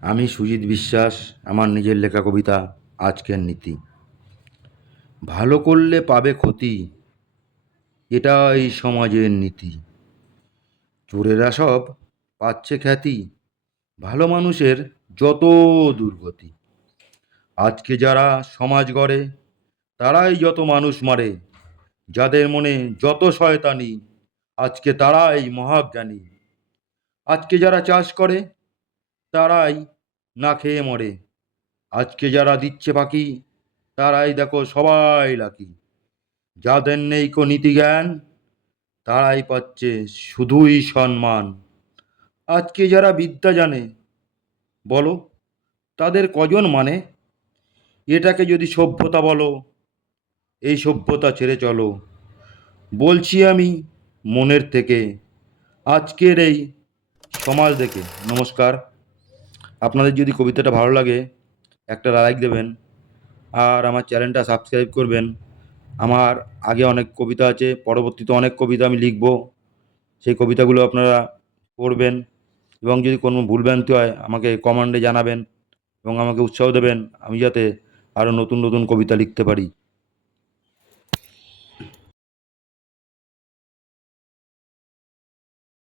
আমি সুজিত বিশ্বাস। আমার নিজের লেখা কবিতা আজকের নীতি। ভালো করলে পাবে ক্ষতি, এটাই সমাজের নীতি। চোরেরা সব পাচ্ছে খ্যাতি, ভালো মানুষের যত দুর্গতি। আজকে যারা সমাজ গড়ে, তারাই যত মানুষ মারে। যাদের মনে যত শয়তানি, আজকে তারাই মহাজ্ঞানী। আজকে যারা চাষ করে, তারাই না খেয়ে মরে। আজকে যারা দিচ্ছে ফাঁকি, তারাই দেখো সবাই লাকি। যাদের নেই কো নীতি জ্ঞান, তারাই পাচ্ছে শুধুই সম্মান। আজকে যারা বিদ্যা জানে, বলো তাদের কজন মানে? এটাকে যদি সভ্যতা বলো, এই সভ্যতা ছেড়ে চলো। বলছি আমি মনের থেকে, আজকের এই সমাজ দেখে। নমস্কার। আপনাদের যদি কবিতাটা ভালো লাগে, একটা লাইক দেবেন, আর আমার চ্যানেলটা সাবস্ক্রাইব করবেন। আমার আগে অনেক কবিতা আছে, পরবর্তীতে অনেক কবিতা আমি লিখব। সেই কবিতাগুলো আপনারা পড়বেন, এবং যদি কোনো ভুলভ্রান্তি হয় আমাকে কমেন্টে জানাবেন এবং আমাকে উৎসাহ দেবেন, আমি যাতে আরও নতুন নতুন কবিতা লিখতে পারি।